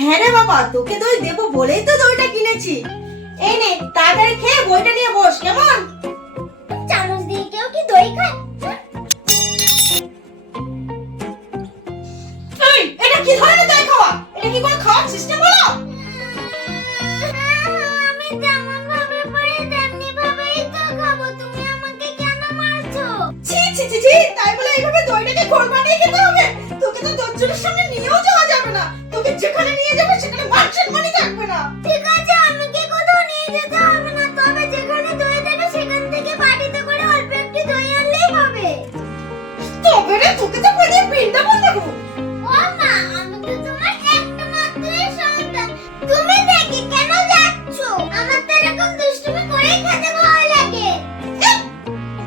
হ্যাঁ রে বাবা তোকে দই দেবো বলেই তো দইটা কিনেছি। এই নে তাড়াতাড়ি খেয়ে বইটা নিয়ে বস কেমন? চামচ দিয়ে কেউ কি দই খায়? এটা কি ধরনের দই খাওয়া? এটা কি কোনো খাওয়ার সিস্টেম হলো? আমি যেমন ভাবে পারি তেমনি ভাবেই তো খাব। তুমি আমাকে কেন মারছো? ছি ছি ছি ছি আমাকে যেখানে নিয়ে যাবে সেখানে মানসিক মানি থাকবে না। ঠিক আছে আমাকে কোথাও নিয়ে যেতে হবে না তবে যেখানে দই দেবে সেখান থেকে বাটিতে করে অল্প একটু দই আনলেই হবে। তবে রে তোকে তো বলি বৃন্দাবন